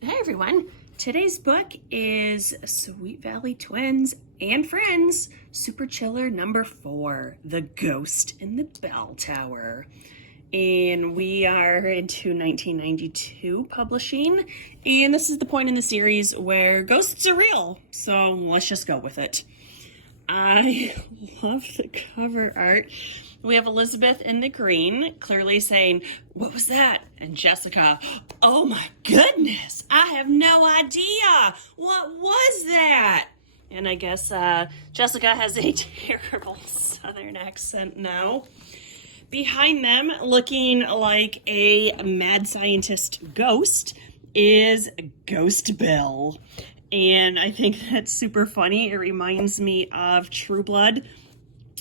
Hey everyone, today's book is Sweet Valley Twins and Friends Super Chiller number 4, The Ghost in the Bell Tower. And we are into 1992 publishing, and this is the point in the series where ghosts are real, so let's just go with it. I love the cover art. We have Elizabeth in the green, clearly saying, "What was that?" And Jessica, "Oh my goodness, I have no idea. What was that?" And I guess Jessica has a terrible southern accent now. Behind them, looking like a mad scientist ghost, is Ghost Bill. And I think that's super funny. It reminds me of True Blood,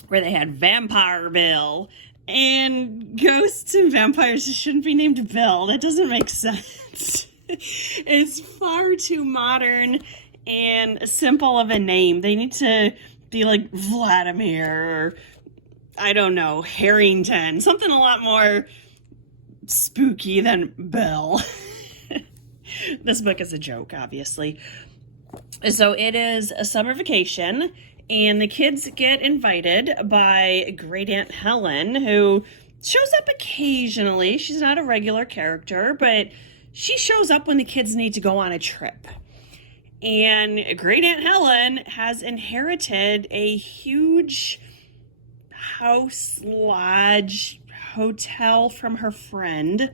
where they had Vampire Bill. And ghosts and vampires just shouldn't be named Bill. That doesn't make sense. It's far too modern and simple of a name. They need to be like Vladimir or, I don't know, Harrington. Something a lot more spooky than Bill. This book is a joke, obviously. So it is a summer vacation, and the kids get invited by Great Aunt Helen, who shows up occasionally. She's not a regular character, but she shows up when the kids need to go on a trip. And Great Aunt Helen has inherited a huge house, lodge, hotel from her friend.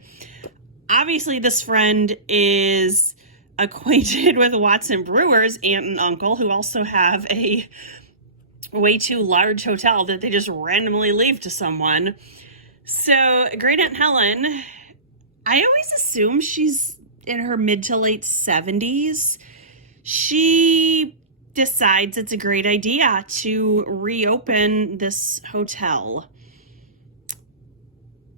Obviously, this friend is acquainted with Watson Brewer's aunt and uncle, who also have a way too large hotel that they just randomly leave to someone. So Great Aunt Helen, I always assume she's in her mid to late 70s. She decides it's a great idea to reopen this hotel.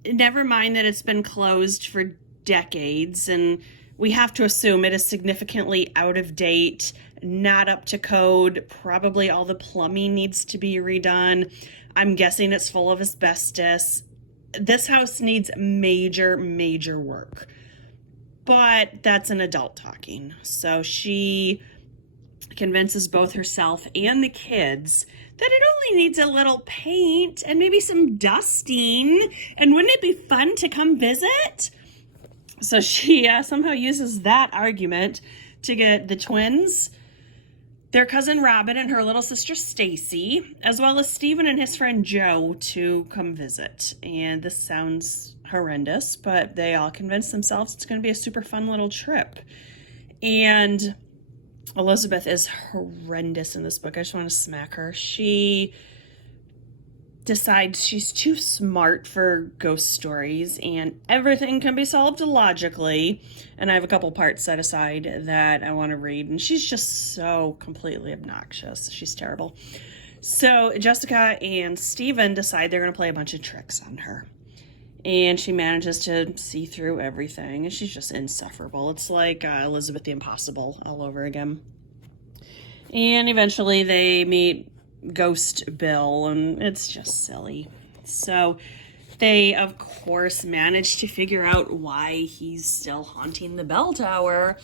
Never mind that it's been closed for decades, and we have to assume it is significantly out of date, not up to code. Probably all the plumbing needs to be redone. I'm guessing it's full of asbestos. This house needs major, major work. But that's an adult talking. So she convinces both herself and the kids that it only needs a little paint and maybe some dusting. And wouldn't it be fun to come visit? So she somehow uses that argument to get the twins, their cousin Robin and her little sister Stacy, as well as Stephen and his friend Joe to come visit. And this sounds horrendous, but they all convince themselves it's going to be a super fun little trip. And Elizabeth is horrendous in this book. I just want to smack her. She decides she's too smart for ghost stories and everything can be solved logically. And I have a couple parts set aside that I want to read, and she's just so completely obnoxious. She's terrible. So Jessica and Stephen decide they're going to play a bunch of tricks on her. And she manages to see through everything, and she's just insufferable. It's like Elizabeth the Impossible all over again. And eventually they meet Ghost Bill, and it's just silly. So they, of course, manage to figure out why he's still haunting the bell tower,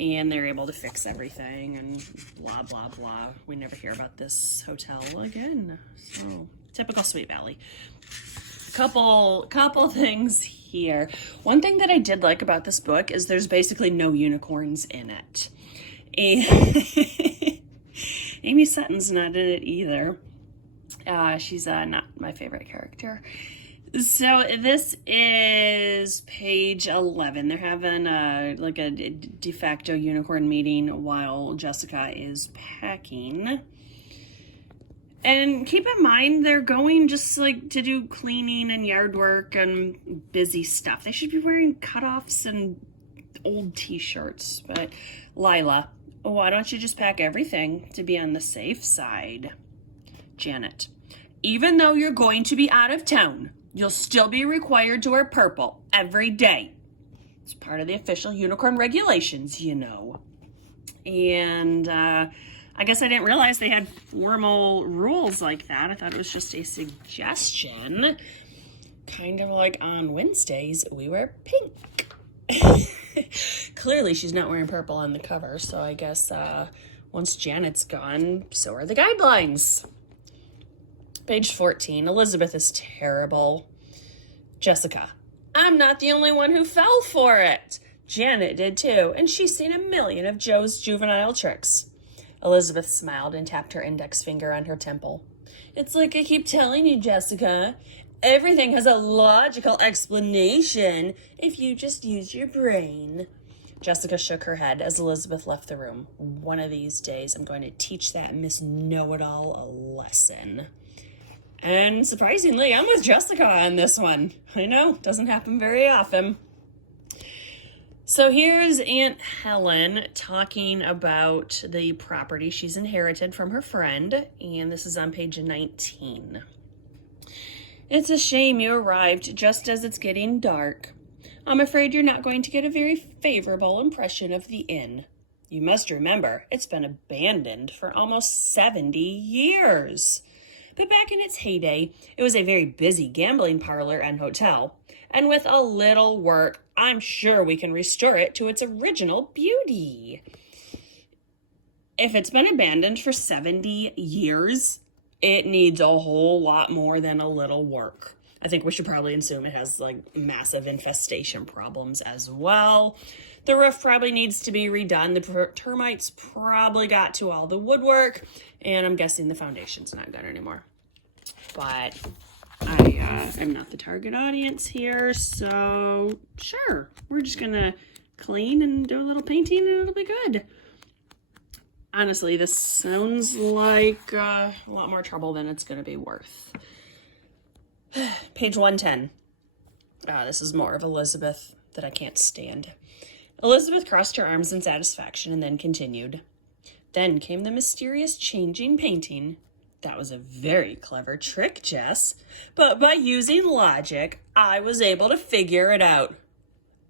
and they're able to fix everything, and blah, blah, blah. We never hear about this hotel again. So, typical Sweet Valley. Couple things here. One thing that I did like about this book is there's basically no unicorns in it. And Amy Sutton's not in it either. She's not my favorite character. So this is page 11. They're having like a de facto unicorn meeting while Jessica is packing. And keep in mind, they're going just like to do cleaning and yard work and busy stuff. They should be wearing cutoffs and old t-shirts. But Lila, why don't you just pack everything to be on the safe side? Janet, even though you're going to be out of town, you'll still be required to wear purple every day. It's part of the official unicorn regulations, you know. And I guess I didn't realize they had formal rules like that. I thought it was just a suggestion. Kind of like on Wednesdays, we wear pink. Clearly she's not wearing purple on the cover, so I guess once Janet's gone, so are the guidelines. Page 14, Elizabeth is terrible. Jessica, I'm not the only one who fell for it. Janet did too, and she's seen a million of Joe's juvenile tricks. Elizabeth smiled and tapped her index finger on her temple. It's like I keep telling you, Jessica. Everything has a logical explanation if you just use your brain. Jessica shook her head as Elizabeth left the room. One of these days, I'm going to teach that Miss Know-It-All a lesson. And surprisingly, I'm with Jessica on this one. I know, doesn't happen very often. So here's Aunt Helen talking about the property she's inherited from her friend, and this is on page 19. It's a shame you arrived just as it's getting dark. I'm afraid you're not going to get a very favorable impression of the inn. You must remember, it's been abandoned for almost 70 years. But back in its heyday, it was a very busy gambling parlor and hotel. And with a little work, I'm sure we can restore it to its original beauty. If it's been abandoned for 70 years, it needs a whole lot more than a little work. I think we should probably assume it has like massive infestation problems as well. The roof probably needs to be redone. The termites probably got to all the woodwork, and I'm guessing the foundation's not good anymore. But I'm not the target audience here, so sure, we're just gonna clean and do a little painting and it'll be good. Honestly, this sounds like a lot more trouble than it's gonna be worth. Page 110. This is more of Elizabeth that I can't stand. Elizabeth crossed her arms in satisfaction and then continued. Then came the mysterious changing painting. That was a very clever trick, Jess. But by using logic, I was able to figure it out.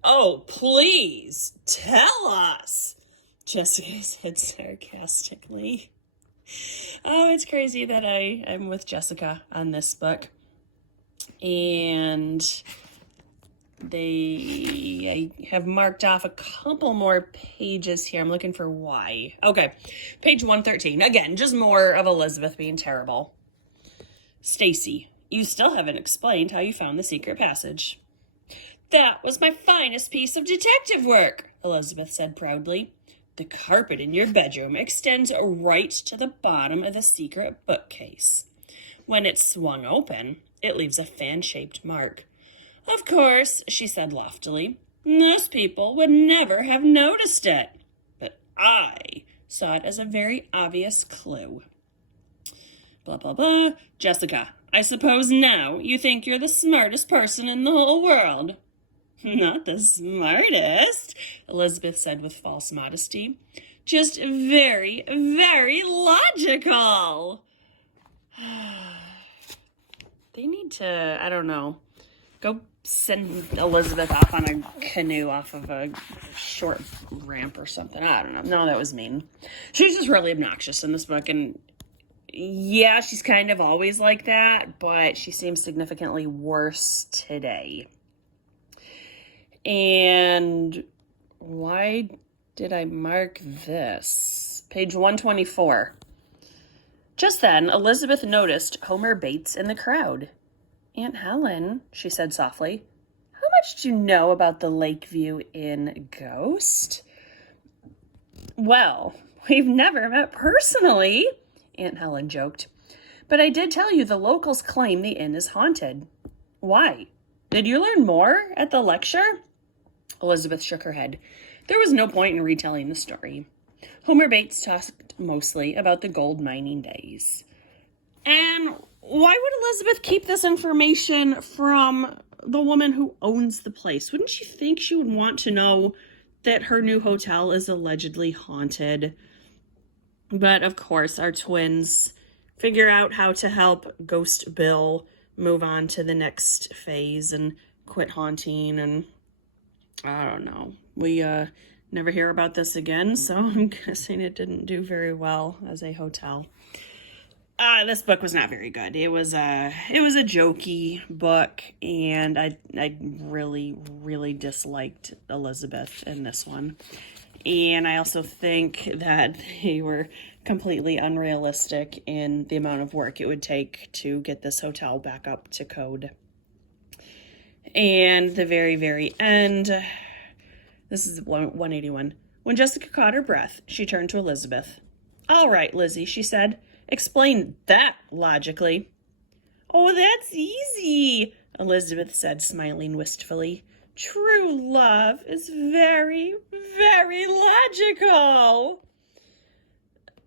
Oh, please, tell us, Jessica said sarcastically. Oh, it's crazy that I'm with Jessica on this book. And I have marked off a couple more pages here. I'm looking for why. Okay, page 113. Again, just more of Elizabeth being terrible. Stacy, you still haven't explained how you found the secret passage. That was my finest piece of detective work, Elizabeth said proudly. The carpet in your bedroom extends right to the bottom of the secret bookcase. When it's swung open, it leaves a fan-shaped mark. Of course, she said loftily, most people would never have noticed it. But I saw it as a very obvious clue. Blah, blah, blah. Jessica, I suppose now you think you're the smartest person in the whole world. Not the smartest, Elizabeth said with false modesty. Just very, very logical. They need to, I don't know, go send Elizabeth off on a canoe off of a short ramp or something. I don't know. No, that was mean. She's just really obnoxious in this book. And yeah, she's kind of always like that, but she seems significantly worse today. And why did I mark this? Page 124. Just then, Elizabeth noticed Homer Bates in the crowd. Aunt Helen, she said softly, how much do you know about the Lakeview Inn ghost? Well, we've never met personally, Aunt Helen joked. But I did tell you the locals claim the inn is haunted. Why? Did you learn more at the lecture? Elizabeth shook her head. There was no point in retelling the story. Homer Bates talked mostly about the gold mining days. And why would Elizabeth keep this information from the woman who owns the place? Wouldn't you think she would want to know that her new hotel is allegedly haunted? But of course, our twins figure out how to help Ghost Bill move on to the next phase and quit haunting. And I don't know. We never hear about this again, so I'm guessing it didn't do very well as a hotel. This book was not very good. It was a jokey book, and I really disliked Elizabeth in this one. And I also think that they were completely unrealistic in the amount of work it would take to get this hotel back up to code. And the very end, this is 181. When Jessica caught her breath, she turned to Elizabeth. "All right, Lizzie," she said. "Explain that logically." "Oh, that's easy," Elizabeth said, smiling wistfully. "True love is very logical."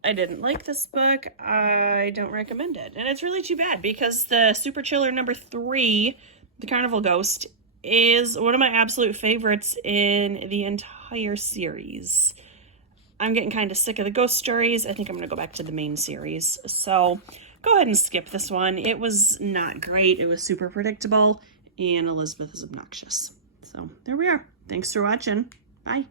I didn't like this book. I don't recommend it. And it's really too bad because the Super Chiller number 3, The Carnival Ghost, is one of my absolute favorites in the entire series. I'm getting kind of sick of the ghost stories. I think I'm going to go back to the main series. So go ahead and skip this one. It was not great. It was super predictable. And Elizabeth is obnoxious. So there we are. Thanks for watching. Bye.